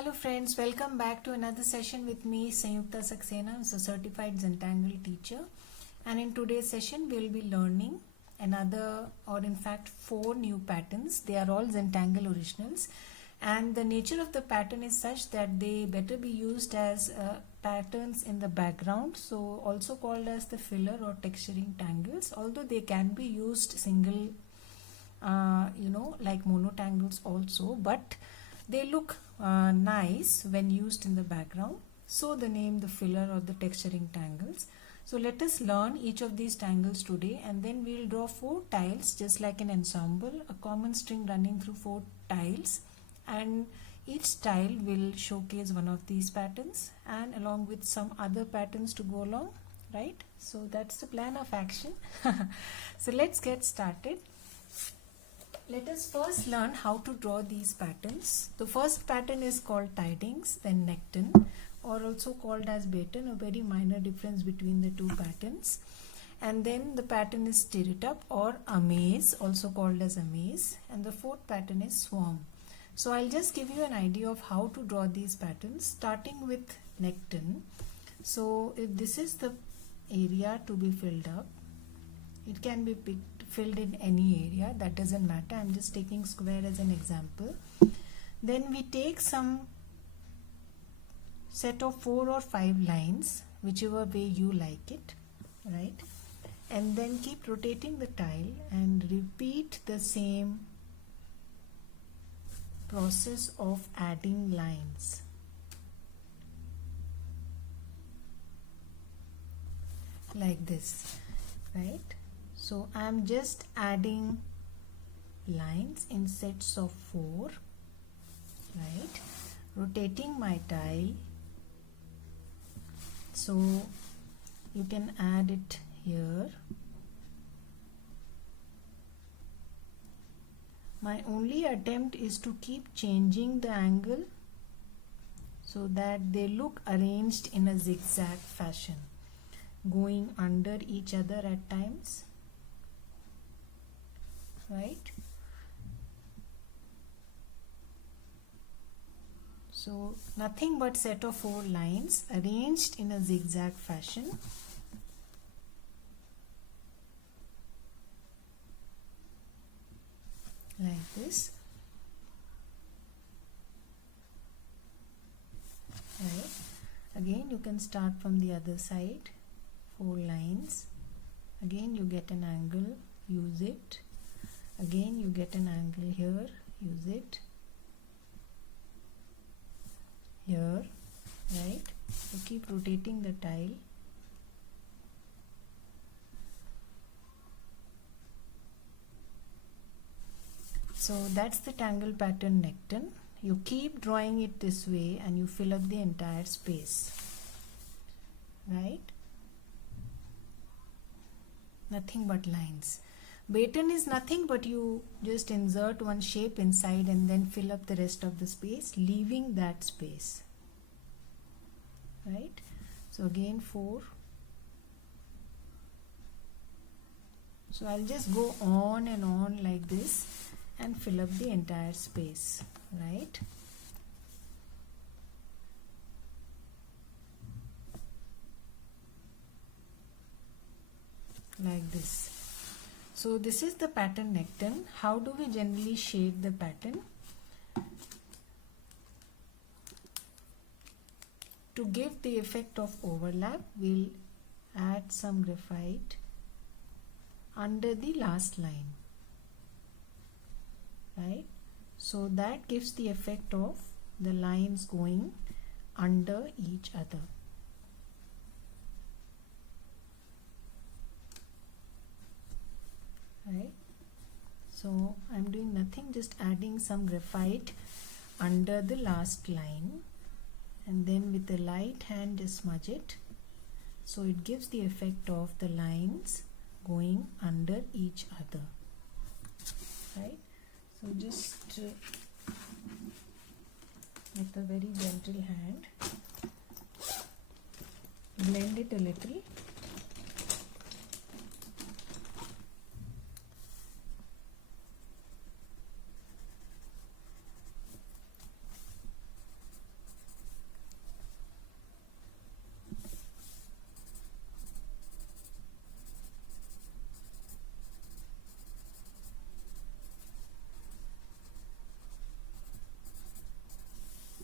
Hello friends, welcome back to another session with me, Sanyukta Saxena. I'm a certified Zentangle teacher, and in today's session we'll be learning another, or in fact 4 new patterns. They are all Zentangle originals, and the nature of the pattern is such that they better be used as patterns in the background, so also called as the filler or texturing tangles, although they can be used single like monotangles also, but they look nice when used in the background, so the name the filler or the texturing tangles. So let us learn each of these tangles today, and then we'll draw 4 tiles just like an ensemble, a common string running through 4 tiles, and each tile will showcase one of these patterns and along with some other patterns to go along, right? So that's the plan of action. So let's get started. Let us first learn how to draw these patterns. The first pattern is called Tidings, then Nekton, or also called as Baton, a very minor difference between the two patterns. And then the pattern is Stiritup or Amaze, also called as Amaze. And the fourth pattern is Swarm. So I'll just give you an idea of how to draw these patterns, starting with Nekton. So if this is the area to be filled up, it can be filled in any area, that doesn't matter. I'm just taking square as an example. Then we take some set of 4 or 5 lines, whichever way you like it, right? And then keep rotating the tile and repeat the same process of adding lines. Like this, right? So I'm just adding lines in sets of 4, right? Rotating my tile, so you can add it here. My only attempt is to keep changing the angle so that they look arranged in a zigzag fashion, going under each other at times, right? So nothing but set of 4 lines arranged in a zigzag fashion. Like this, right? Again you can start from the other side, 4 lines. Again you get an angle, use it. Again you get an angle here, use it. Here, right? So keep rotating the tile. So that's the tangle pattern Nekton. You keep drawing it this way and you fill up the entire space, right? Nothing but lines. Baton is nothing but you just insert one shape inside and then fill up the rest of the space, leaving that space, right? So again 4. So I'll just go on and on like this and fill up the entire space, right? Like this. So this is the pattern Nekton. How do we generally shade the pattern? To give the effect of overlap, we'll add some graphite under the last line, right? So that gives the effect of the lines going under each other. Right? So I'm doing nothing, just adding some graphite under the last line, and then with the light hand just smudge it, so it gives the effect of the lines going under each other, right? So just with a very gentle hand blend it a little.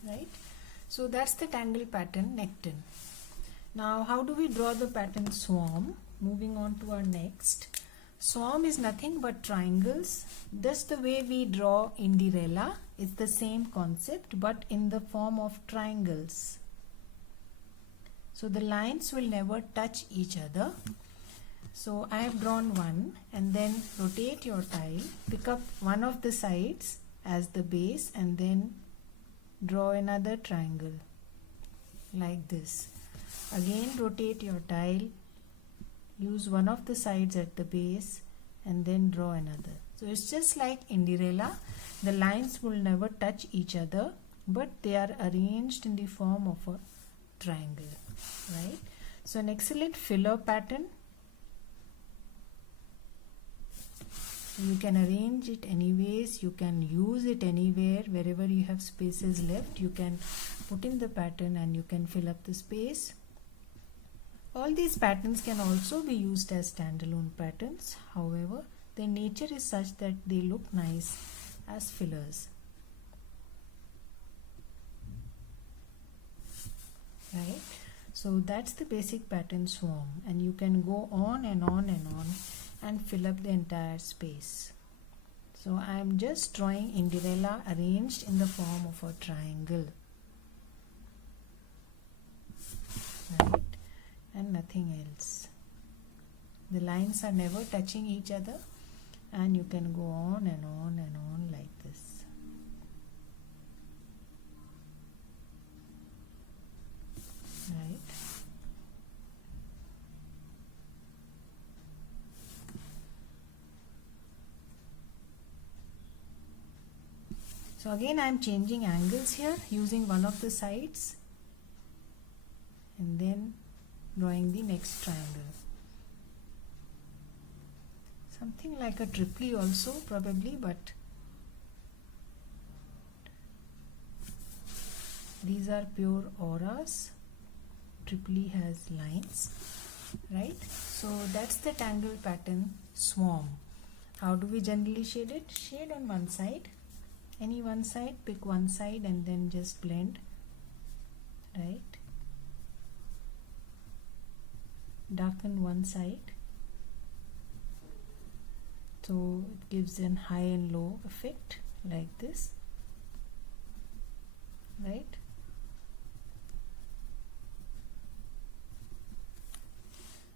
right? So that's the tangle pattern Nekton. Now how do we draw the pattern Swarm? Moving on to our next. Swarm is nothing but triangles. Just the way we draw Indirella, it's the same concept but in the form of triangles. So the lines will never touch each other. So I have drawn one, and then rotate your tile, pick up one of the sides as the base and then draw another triangle like this. Again rotate your tile, use one of the sides at the base and then draw another. So it's just like Indirella. The lines will never touch each other but they are arranged in the form of a triangle, right? So an excellent filler pattern. You can arrange it anyways, you can use it anywhere. Wherever you have spaces left, you can put in the pattern and you can fill up the space. All these patterns can also be used as standalone patterns. However, their nature is such that they look nice as fillers. Right? So that's the basic pattern Swarm, and you can go on and on and on and fill up the entire space. So I am just drawing Indirella arranged in the form of a triangle, right? And nothing else. The lines are never touching each other, and you can go on and on and on like this. Right? So again I am changing angles here using one of the sides and then drawing the next triangle. Something like a triply also probably, but these are pure auras. Triply has lines, right? So that's the tangle pattern Swarm. How do we generally shade it? Shade on one side, any one side, pick one side and then just blend, right? Darken one side, so it gives an high and low effect like this, right?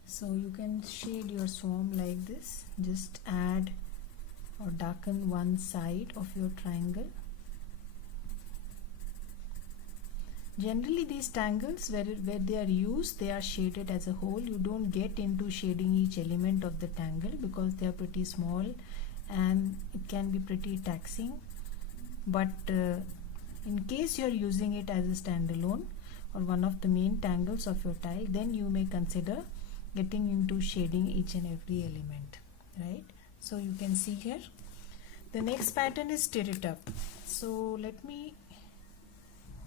So you can shade your swarm like this. Just add or darken one side of your triangle. Generally these tangles, where they are used, they are shaded as a whole. You don't get into shading each element of the tangle because they are pretty small and it can be pretty taxing. But in case you are using it as a standalone or one of the main tangles of your tile, then you may consider getting into shading each and every element, right? So you can see here the next pattern is Stiritup. So let me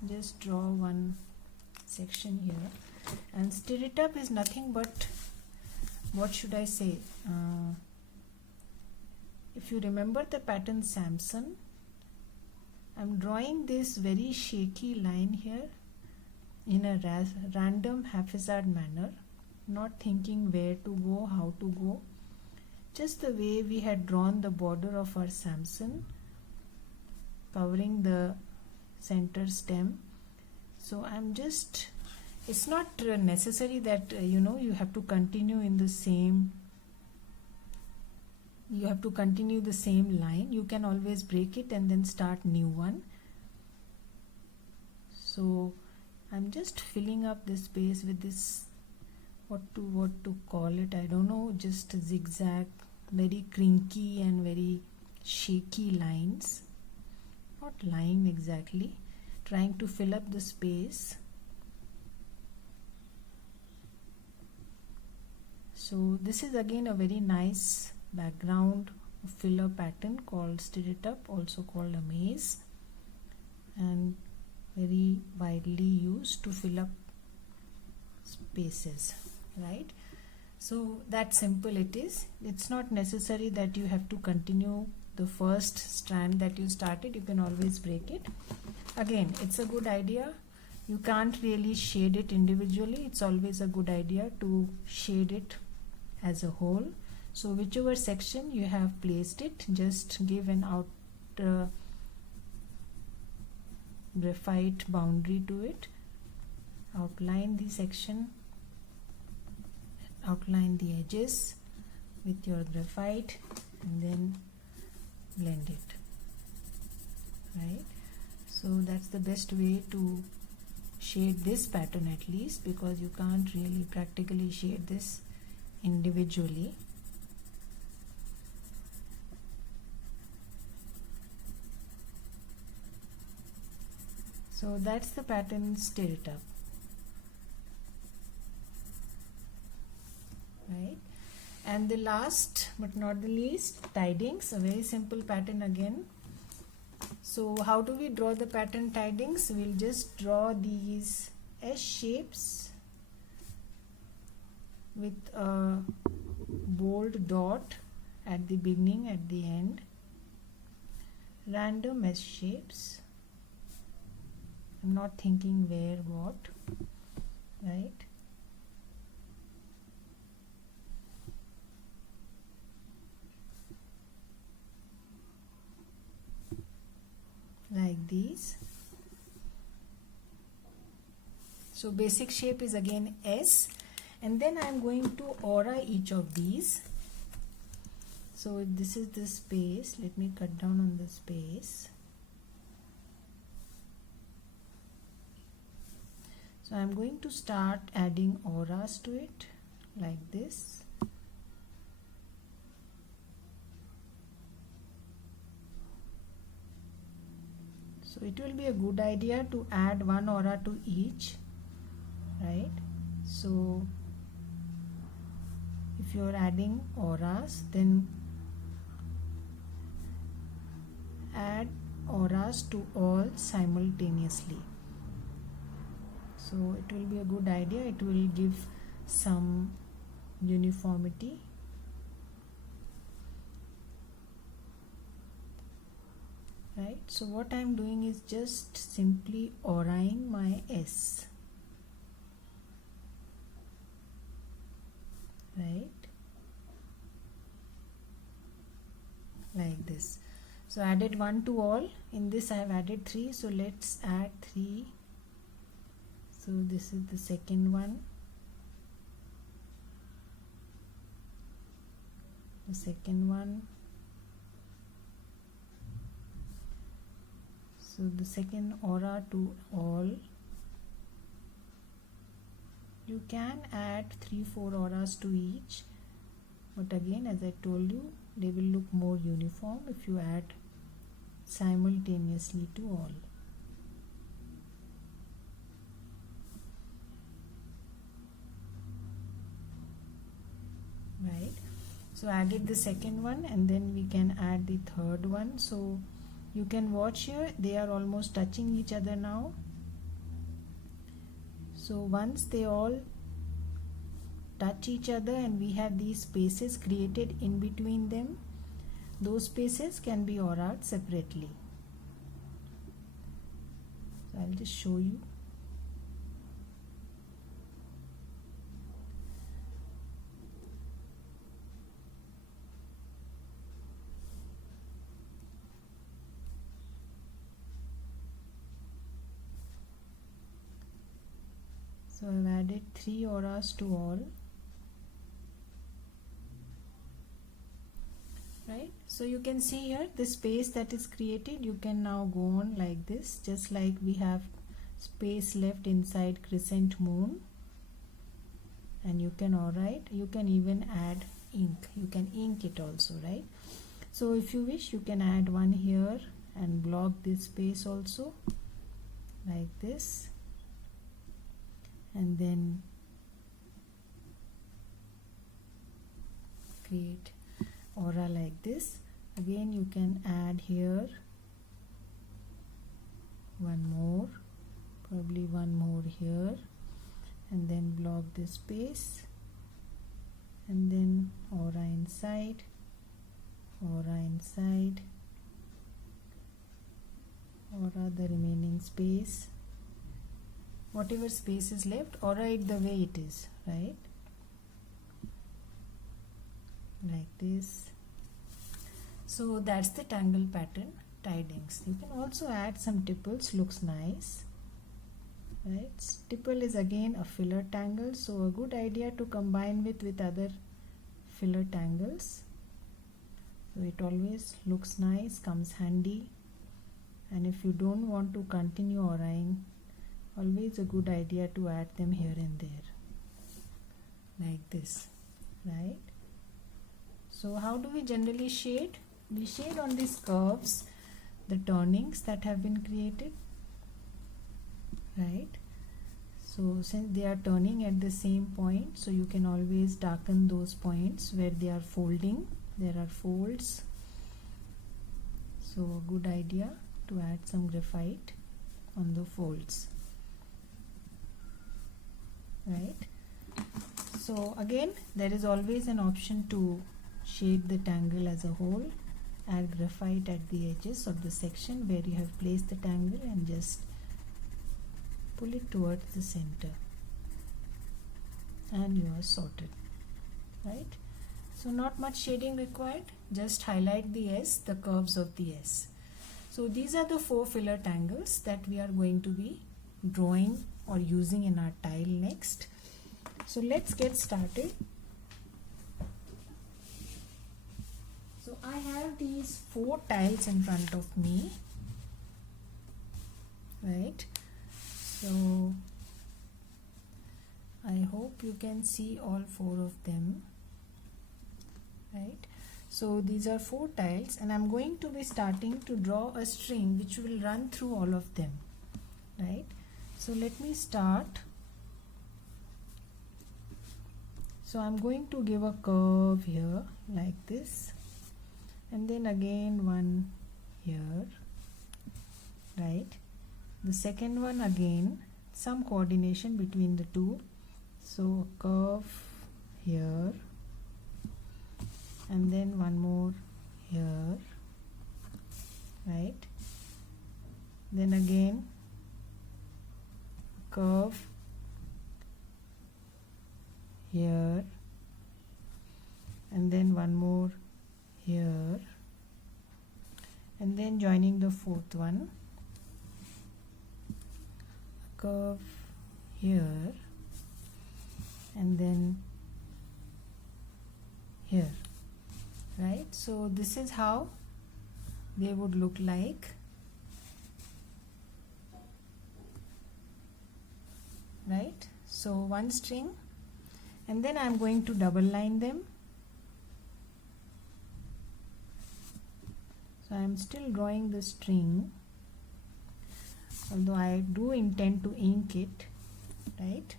just draw one section here, and Stiritup is nothing but, what should I say, if you remember the pattern Samson, I'm drawing this very shaky line here in a random haphazard manner, not thinking where to go, how to go, just the way we had drawn the border of our Samson, covering the center stem. So I'm just, it's not necessary that you have to continue in the same, you have to continue the same line. You can always break it and then start new one. So I'm just filling up this space with this, what to call it, I don't know, just zigzag, very crinky and very shaky lines, not line exactly, trying to fill up the space. So this is again a very nice background filler pattern called Stiritup, also called a maze, and very widely used to fill up spaces, right? So that simple it is. It's not necessary that you have to continue the first strand that you started, you can always break it. Again, it's a good idea. You can't really shade it individually. It's always a good idea to shade it as a whole. So whichever section you have placed it, just give an out graphite boundary to it. Outline the section, outline the edges with your graphite, and then blend it, right? So that's the best way to shade this pattern, at least, because you can't really practically shade this individually. So that's the pattern Stiritup, right? And the last but not the least, Tidings, a very simple pattern again. So how do we draw the pattern Tidings? We'll just draw these S shapes with a bold dot at the beginning, at the end, random S shapes. I'm not thinking where, what, right? Like these. So basic shape is again S, and then I'm going to aura each of these. So if this is the space, let me cut down on the space. So I'm going to start adding auras to it like this. So it will be a good idea to add one aura to each, right? So if you are adding auras, then add auras to all simultaneously. So it will be a good idea. It will give some uniformity. Right, so what I am doing is just simply auraing my S, right, like this. So added 1 to all. In this I have added 3, so let's add 3. So this is the second one, the second one. So the second aura to all. You can add 3-4 auras to each, but again, as I told you, they will look more uniform if you add simultaneously to all. Right, so added the second one, and then we can add the third one. So you can watch here, they are almost touching each other now. So once they all touch each other and we have these spaces created in between them, those spaces can be auraed separately. So I'll just show you. So I've added 3 auras to all, right? So you can see here the space that is created. You can now go on like this, just like we have space left inside crescent moon, and you can aurate. You can even add ink. You can ink it also, right? So if you wish, you can add one here and block this space also like this. And then create aura like this. Again, you can add here one more, probably one more here, and then block this space, and then aura inside, aura inside, aura the remaining space, whatever space is left, aura it the way it is, right? Like this. So that's the tangle pattern, tidings. You can also add some tipples, looks nice, right? Tipple is again a filler tangle, so a good idea to combine with other filler tangles. So it always looks nice, comes handy. And if you don't want to continue auraing, always a good idea to add them here and there, like this, right? So how do we generally shade? We shade on these curves, the turnings that have been created, right? So since they are turning at the same point, so you can always darken those points where they are folding. There are folds. So a good idea to add some graphite on the folds, right? So again, there is always an option to shade the tangle as a whole. Add graphite at the edges of the section where you have placed the tangle and just pull it towards the center, and you are sorted, right? So not much shading required, just highlight the S, the curves of the S. So these are the 4 filler tangles that we are going to be drawing or using in our tile next. So let's get started. So I have these 4 tiles in front of me, right? So I hope you can see all 4 of them, right? So these are 4 tiles, and I'm going to be starting to draw a string which will run through all of them, right? So let me start. So I'm going to give a curve here like this, and then again one here, right? The second one again, some coordination between the two, so curve here, and then one more here, right? Then again curve here, and then one more here, and then joining the 4th one, curve here, and then here, right? So this is how they would look like, right? So one string, and then I'm going to double line them. So I'm still drawing the string, although I do intend to ink it, right?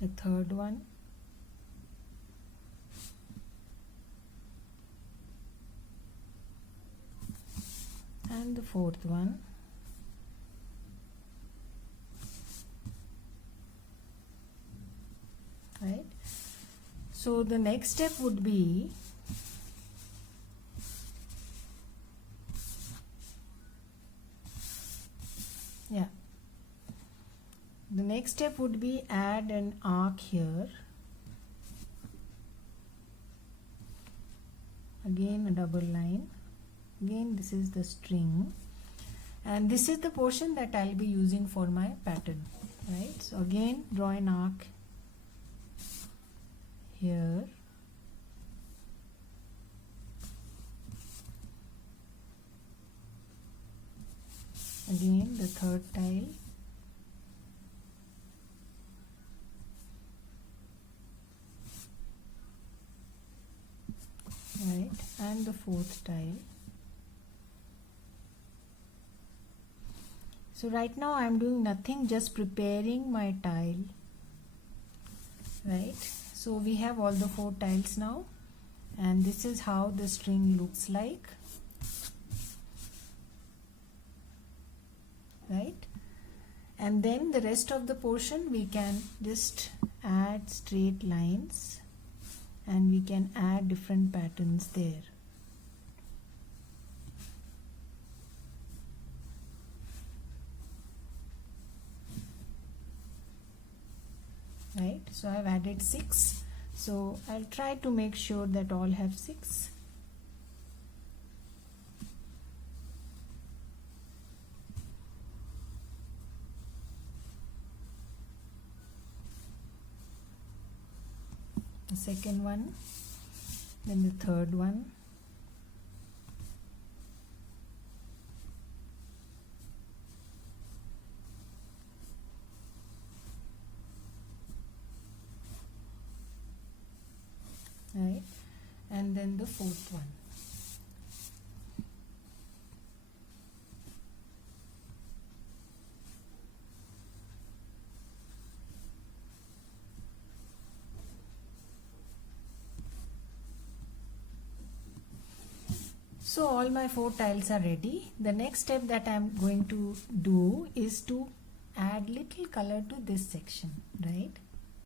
The 3rd one, and the 4th one, right? So the next step would be the next step would be add an arc here, again a double line, again this is the string, and this is the portion that I'll be using for my pattern, right? So again draw an arc here, again the 3rd tile, right, and the 4th tile. So right now I am doing nothing, just preparing my tile, right? So we have all the 4 tiles now, and this is how the string looks like. right? And then the rest of the portion we can just add straight lines and we can add different patterns there. Right, so I've added 6, so I'll try to make sure that all have 6. The second one, then the third one, right, and then the fourth one. So all my 4 tiles are ready. The next step that I am going to do is to add little color to this section, right?